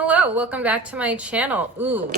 Hello, welcome back to my channel. Ooh,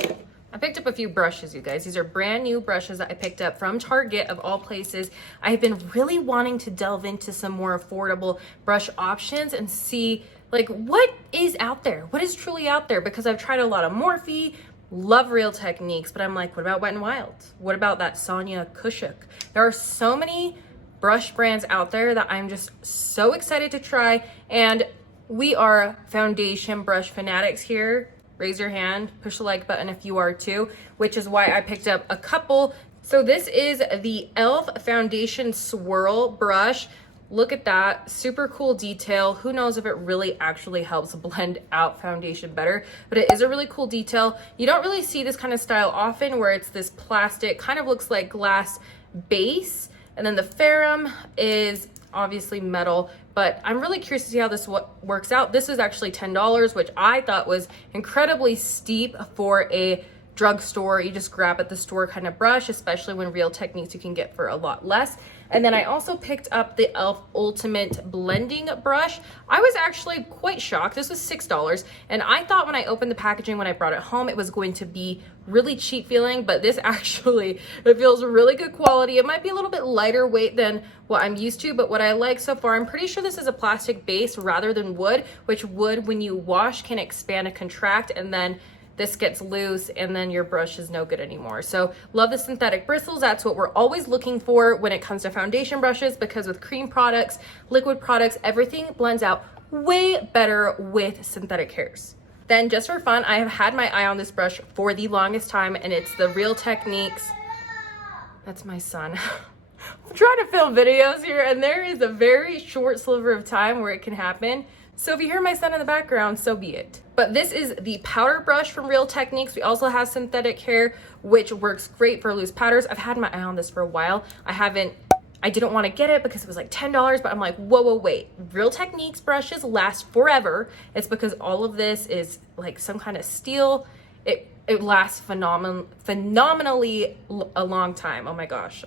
I picked up a few brushes, you guys. These are brand new brushes that I picked up from Target of all places. I've been really wanting to delve into some more affordable brush options and see like what is out there, what is truly out there, because I've tried a lot of Morphe, love Real Techniques, but I'm like, what about Wet n Wild? What about that Sonia Kashuk? There are so many brush brands out there that I'm just so excited to try, and we are foundation brush fanatics here. Raise your hand, push the like button if you are too, which is why I picked up a couple. So this is the e.l.f. Foundation Swirl brush. Look at that, super cool detail. Who knows if it really actually helps blend out foundation better, but it is a really cool detail. You don't really see this kind of style often where it's this plastic, kind of looks like glass base, and then the ferrule is obviously metal, but I'm really curious to see how this works out. This is actually $10, which I thought was incredibly steep for a drugstore. You just grab at the store kind of brush, especially when Real Techniques you can get for a lot less. And then I also picked up the e.l.f. Ultimate Blending Brush. I was actually quite shocked. This was $6, and I thought when I opened the packaging when I brought it home it was going to be really cheap feeling, but this actually, it feels really good quality. It might be a little bit lighter weight than what I'm used to, but what I like so far, I'm pretty sure this is a plastic base rather than wood, which wood when you wash can expand and contract, and then this gets loose and then your brush is no good anymore. So love the synthetic bristles. That's what we're always looking for when it comes to foundation brushes, because with cream products, liquid products, everything blends out way better with synthetic hairs. Then just for fun, I have had my eye on this brush for the longest time, and it's the Real Techniques. That's my son. I'm trying to film videos here and there is a very short sliver of time where it can happen. So if you hear my son in the background, so be it. But this is the powder brush from Real Techniques. We also have synthetic hair, which works great for loose powders. I've had my eye on this for a while. I didn't want to get it because it was like $10, but I'm like, whoa, wait. Real Techniques brushes last forever. It's because all of this is like some kind of steel. It lasts phenomenally a long time. Oh my gosh,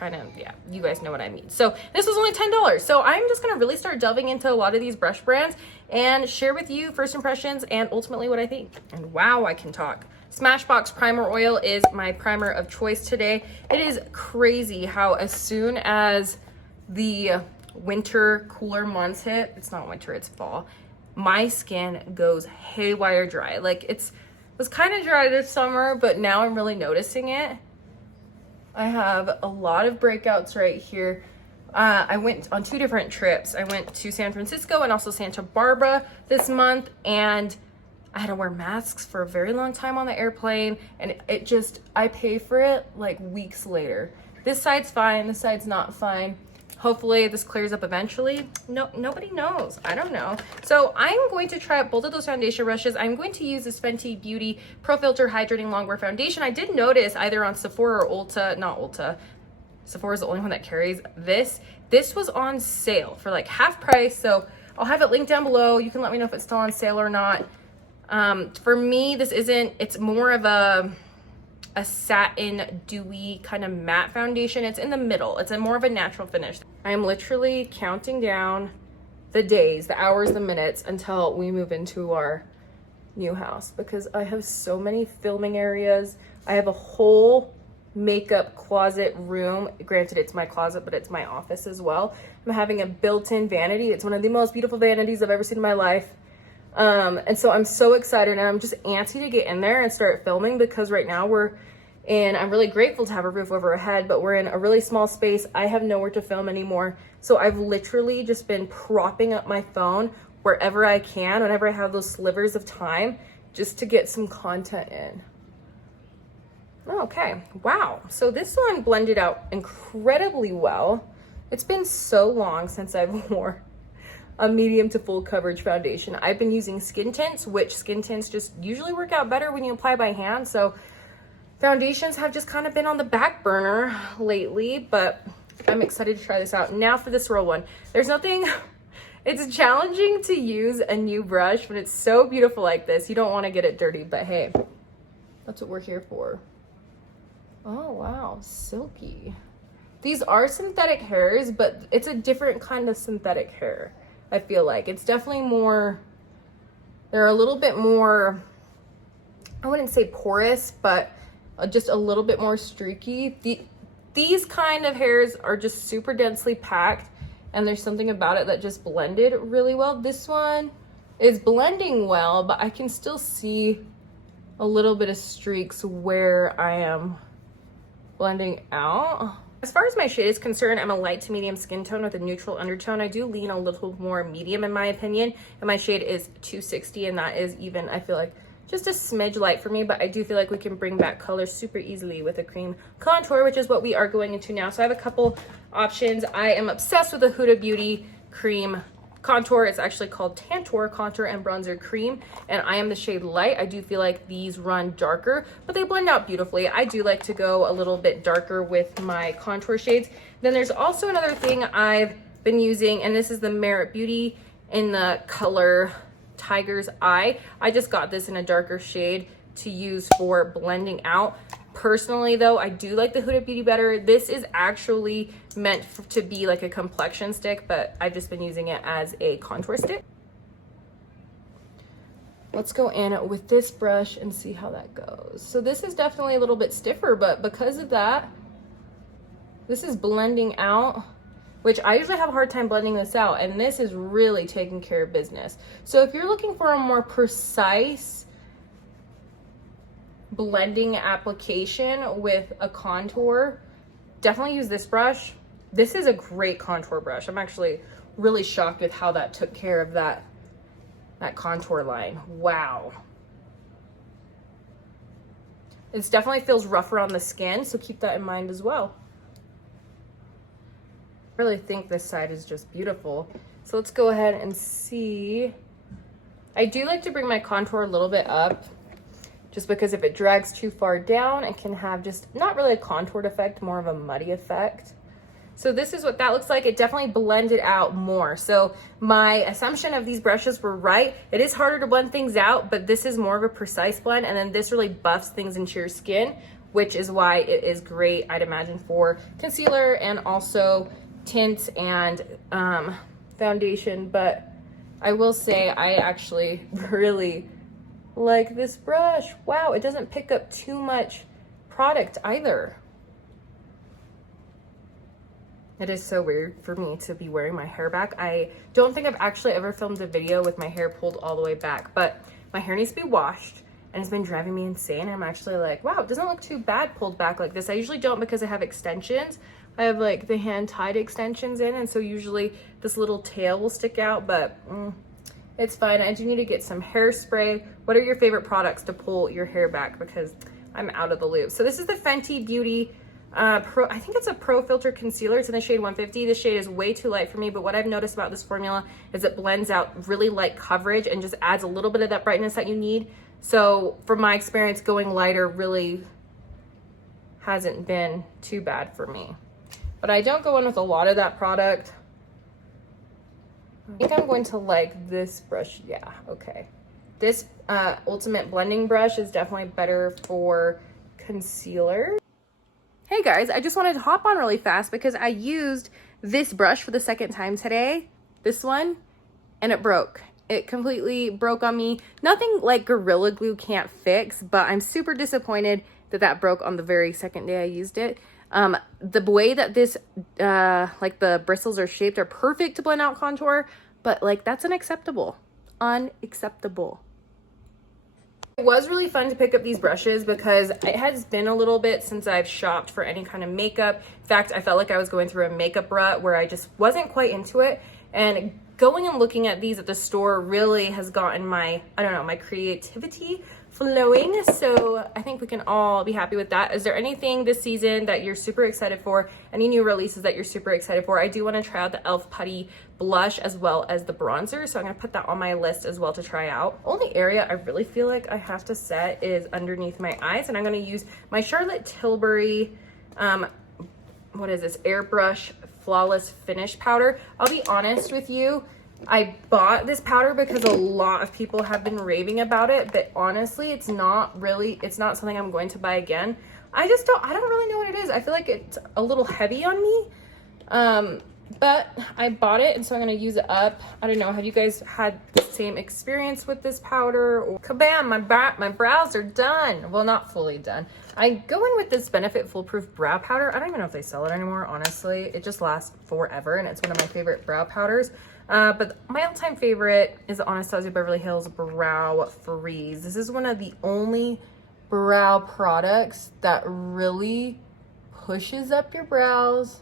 yeah, you guys know what I mean. So this was only $10. So I'm just gonna really start delving into a lot of these brush brands and share with you first impressions and ultimately what I think. And wow, I can talk. Smashbox Primer Oil is my primer of choice today. It is crazy how as soon as the winter cooler months hit, it's not winter, it's fall, my skin goes haywire dry. Like it was kind of dry this summer, but now I'm really noticing it. I have a lot of breakouts right here. I went on 2 different trips. I went to San Francisco and also Santa Barbara this month, and I had to wear masks for a very long time on the airplane, and I pay for it like weeks later. This side's fine, this side's not fine. Hopefully this clears up eventually. No, nobody knows. I don't know. So I'm going to try out both of those foundation brushes. I'm going to use this Fenty Beauty Pro Filter Hydrating Longwear Foundation. I did notice either on Sephora or not Ulta. Sephora is the only one that carries this. This was on sale for like half price. So I'll have it linked down below. You can let me know if it's still on sale or not. For me, it's more of a satin dewy kind of matte foundation. It's in the middle. It's more of a natural finish. I am literally counting down the days, the hours, the minutes until we move into our new house, because I have so many filming areas. I have a whole makeup closet room. Granted, it's my closet, but it's my office as well. I'm having a built-in vanity. It's one of the most beautiful vanities I've ever seen in my life. And so I'm so excited, and I'm just antsy to get in there and start filming, because right now I'm really grateful to have a roof over our head, but we're in a really small space. I have nowhere to film anymore. So I've literally just been propping up my phone wherever I can, whenever I have those slivers of time, just to get some content in. Okay, wow. So this one blended out incredibly well. It's been so long since I've worn a medium to full coverage foundation. I've been using skin tints, which skin tints just usually work out better when you apply by hand. So foundations have just kind of been on the back burner lately, but I'm excited to try this out. Now for the Swirl one. It's challenging to use a new brush when it's so beautiful like this. You don't want to get it dirty, but hey, that's what we're here for. Oh wow, silky. These are synthetic hairs, but it's a different kind of synthetic hair. I feel like it's definitely more They're a little bit more, I wouldn't say porous, but just a little bit more streaky. These kind of hairs are just super densely packed, and there's something about it that just blended really well. This one is blending well, but I can still see a little bit of streaks where I am blending out. As far as my shade is concerned, I'm a light to medium skin tone with a neutral undertone. I do lean a little more medium in my opinion, and my shade is 260, and that is even, I feel like, just a smidge light for me, but I do feel like we can bring back color super easily with a cream contour, which is what we are going into now. So I have a couple options. I am obsessed with the Huda Beauty cream contour. It's actually called Tantour Contour and Bronzer Cream, and I am the shade Light. I do feel like these run darker, but they blend out beautifully. I do like to go a little bit darker with my contour shades. Then there's also another thing I've been using, and this is the Merit Beauty in the color Tiger's Eye. I just got this in a darker shade to use for blending out. Personally though, I do like the Huda Beauty better. This is actually meant to be like a complexion stick, but I've just been using it as a contour stick. Let's go in with this brush and see how that goes. So this is definitely a little bit stiffer, but because of that, this is blending out, which I usually have a hard time blending this out, and this is really taking care of business. So if you're looking for a more precise blending application with a contour, definitely use this brush. This is a great contour brush. I'm actually really shocked with how that took care of that contour line. Wow. It definitely feels rougher on the skin, so keep that in mind as well. I really think this side is just beautiful. So let's go ahead and see. I do like to bring my contour a little bit up, just because if it drags too far down, it can have just not really a contoured effect, more of a muddy effect. So this is what that looks like. It definitely blended out more. So my assumption of these brushes were right. It is harder to blend things out, but this is more of a precise blend, and then this really buffs things into your skin, which is why it is great, I'd imagine, for concealer and also tints and foundation. But I will say I actually really like this brush. Wow, it doesn't pick up too much product either. It is so weird for me to be wearing my hair back. I don't think I've actually ever filmed a video with my hair pulled all the way back, but my hair needs to be washed, and it's been driving me insane. I'm actually like, wow, it doesn't look too bad pulled back like this. I usually don't, because I have extensions. I have like the hand tied extensions in, and so usually this little tail will stick out, but it's fine. I do need to get some hairspray. What are your favorite products to pull your hair back? Because I'm out of the loop. So this is the Fenty Beauty I think it's a Pro Filter Concealer. It's in the shade 150. This shade is way too light for me, but what I've noticed about this formula is it blends out really light coverage and just adds a little bit of that brightness that you need. So from my experience, going lighter really hasn't been too bad for me. But I don't go in with a lot of that product. I think I'm going to like this brush. Yeah, okay. This Ultimate Blending Brush is definitely better for concealer. Hey guys, I just wanted to hop on really fast because I used this brush for the second time today, this one, and it broke. It completely broke on me. Nothing like Gorilla Glue can't fix, but I'm super disappointed that that broke on the very second day I used it. The way that this, like the bristles are shaped are perfect to blend out contour, but like that's unacceptable. Unacceptable. It was really fun to pick up these brushes because it has been a little bit since I've shopped for any kind of makeup. In fact, I felt like I was going through a makeup rut where I just wasn't quite into it. And going and looking at these at the store really has gotten my, I don't know, my creativity flowing. So I think we can all be happy with that. Is there anything this season that you're super excited for? Any new releases that you're super excited for? I do want to try out the e.l.f. Putty blush as well as the bronzer. So I'm going to put that on my list as well to try out. Only area I really feel like I have to set is underneath my eyes. And I'm going to use my Charlotte Tilbury, what is this? Airbrush Flawless Finish Powder. I'll be honest with you. I bought this powder because a lot of people have been raving about it, but honestly, it's not something I'm going to buy again. I don't really know what it is. I feel like it's a little heavy on me. but I bought it, and so I'm gonna use it up. I don't know, have you guys had the same experience with this powder? Or kabam, my brows are done. Well, not fully done. I go in with this Benefit Foolproof brow powder. I don't even know if they sell it anymore, honestly. It just lasts forever, and it's one of my favorite brow powders. But my all-time favorite is the Anastasia Beverly Hills Brow Freeze. This is one of the only brow products that really pushes up your brows,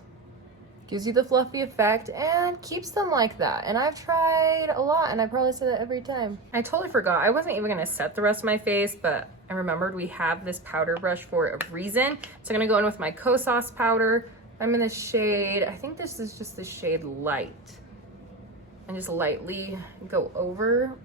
gives you the fluffy effect, and keeps them like that. And I've tried a lot, and I probably say that every time. I totally forgot. I wasn't even gonna set the rest of my face, but I remembered we have this powder brush for a reason. So I'm gonna go in with my Kosas powder. I'm in the shade, I think this is just the shade Light. And just lightly go over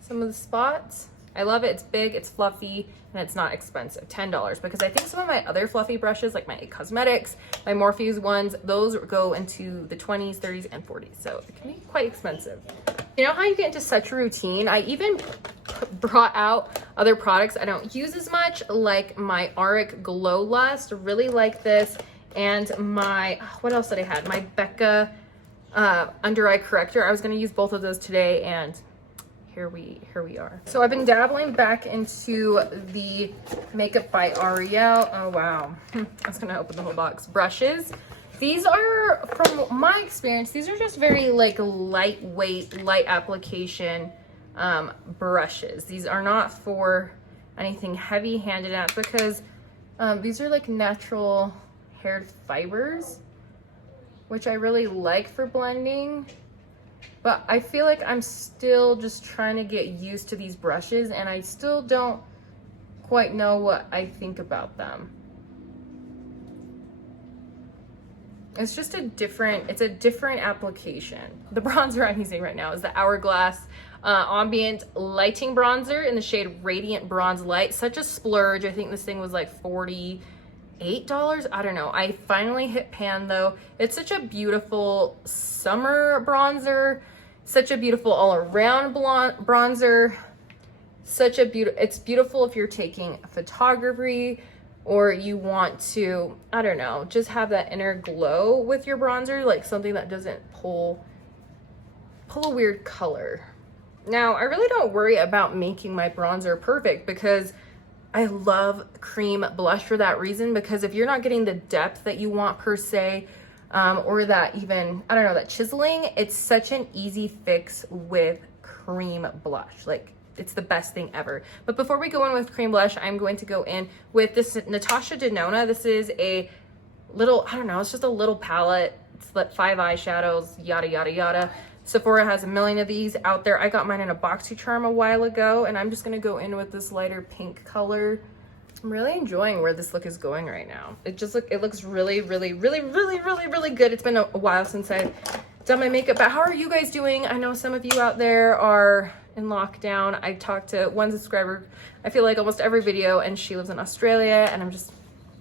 some of the spots. I love it. It's big, it's fluffy, and it's not expensive. $10, because I think some of my other fluffy brushes, like my Cosmetics, my Morpheus ones, those go into the 20s, 30s, and 40s. So it can be quite expensive. You know how you get into such a routine? I even brought out other products I don't use as much, like my Auric Glow Lust. Really like this. And my, what else did I have? My Becca under eye corrector. I was going to use both of those today, and here we are. So I've been dabbling back into the Makeup by Ariel. Oh wow, I was gonna open the whole box. Brushes. These are, from my experience, these are just very like lightweight, light application brushes. These are not for anything heavy handed out, because these are like natural haired fibers, which I really like for blending. But I feel like I'm still just trying to get used to these brushes, and I still don't quite know what I think about them. It's just a different application. The bronzer I'm using right now is the Hourglass Ambient Lighting Bronzer in the shade Radiant Bronze Light. Such a splurge. I think this thing was like $48. I don't know. I finally hit pan though. It's such a beautiful summer bronzer. Such a beautiful all-around bronzer. It's beautiful if you're taking photography, or you want to, I don't know, just have that inner glow with your bronzer, like something that doesn't pull a weird color. Now, I really don't worry about making my bronzer perfect, because I love cream blush for that reason, because if you're not getting the depth that you want per se, or that even, I don't know, that chiseling, it's such an easy fix with cream blush. Like, it's the best thing ever. But before we go in with cream blush, I'm going to go in with this Natasha Denona. This is a little, I don't know, it's just a little palette. It's like 5 eyeshadows, yada, yada, yada. Sephora has a million of these out there. I got mine in a BoxyCharm a while ago, and I'm just gonna go in with this lighter pink color. I'm really enjoying where this look is going right now. It looks really, really, really, really, really, really good. It's been a while since I've done my makeup, but how are you guys doing? I know some of you out there are in lockdown. I talked to one subscriber, I feel like almost every video, and she lives in Australia, and I'm just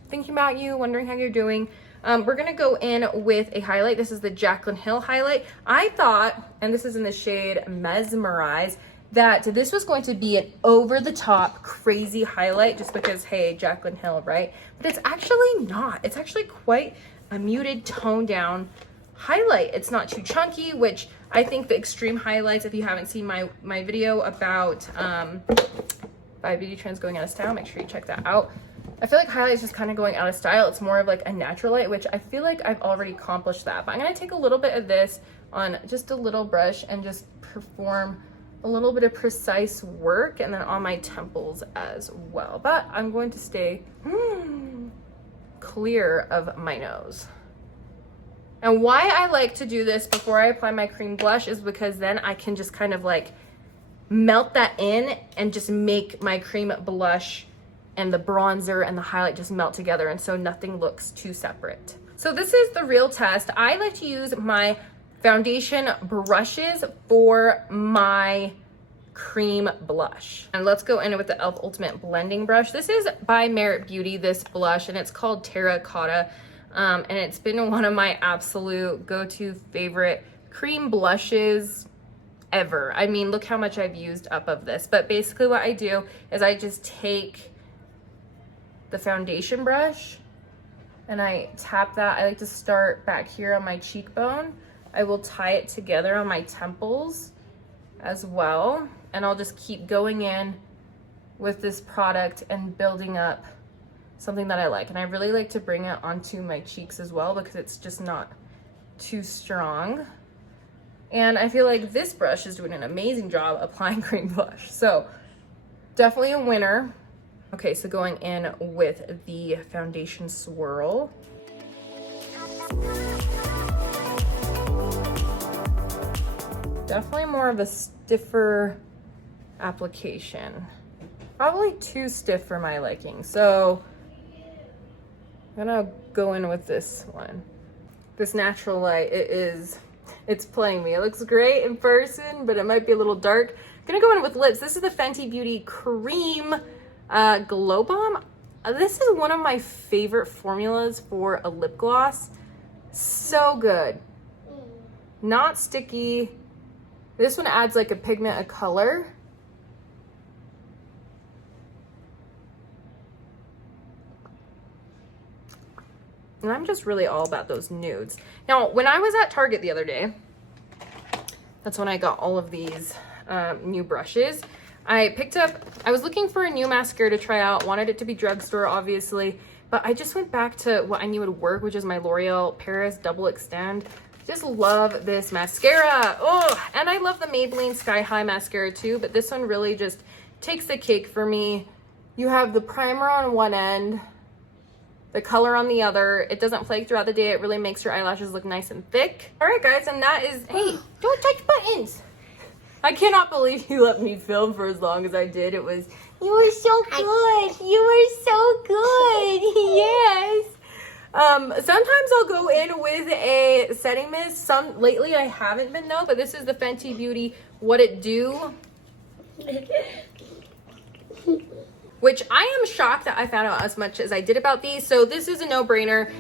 thinking about you, wondering how you're doing. We're gonna go in with a highlight. This is the Jaclyn Hill highlight. I thought, and this is in the shade Mesmerize, that this was going to be an over-the-top crazy highlight, just because, hey, Jaclyn Hill, right? But it's actually not. It's actually quite a muted, toned down highlight. It's not too chunky, which I think the extreme highlights, if you haven't seen my video about 5 beauty trends going out of style, make sure you check that out. I feel like highlight is just kind of going out of style. It's more of like a natural light, which I feel like I've already accomplished that. But I'm going to take a little bit of this on just a little brush and just perform a little bit of precise work, and then on my temples as well. But I'm going to stay clear of my nose. And why I like to do this before I apply my cream blush is because then I can just kind of like melt that in and just make my cream blush and the bronzer and the highlight just melt together, and so nothing looks too separate. So this is the real test. I like to use my foundation brushes for my cream blush. And let's go in with the e.l.f. Ultimate Blending Brush. This is by Merit Beauty, this blush, and it's called Terracotta. And it's been one of my absolute go-to favorite cream blushes ever. I mean, look how much I've used up of this. But basically what I do is I just take the foundation brush and I tap that. I like to start back here on my cheekbone. I will tie it together on my temples as well. And I'll just keep going in with this product and building up something that I like. And I really like to bring it onto my cheeks as well because it's just not too strong. And I feel like this brush is doing an amazing job applying cream blush. So definitely a winner. Okay, so going in with the foundation swirl. Definitely more of a stiffer application. Probably too stiff for my liking. So I'm gonna go in with this one. This natural light, it's playing me. It looks great in person, but it might be a little dark. I'm gonna go in with lips. This is the Fenty Beauty Cream Glow Bomb. This is one of my favorite formulas for a lip gloss. So good. Not sticky. This one adds like a pigment of color. And I'm just really all about those nudes. Now, when I was at Target the other day, that's when I got all of these new brushes. I was looking for a new mascara to try out, wanted it to be Drugstore, obviously, but I just went back to what I knew would work, which is my L'Oreal Paris Double Extend. Just love this mascara. Oh, and I love the Maybelline Sky High mascara too, but this one really just takes the cake for me. You have the primer on one end, the color on the other. It doesn't flake throughout the day. It really makes your eyelashes look nice and thick. All right, guys, and that is, hey, don't touch buttons. I cannot believe you let me film for as long as I did. You were so good. You were so good. Yes. Sometimes I'll go in with a setting mist. Lately I haven't been though, but this is the Fenty Beauty What It Do. Which I am shocked that I found out as much as I did about these. So this is a no-brainer.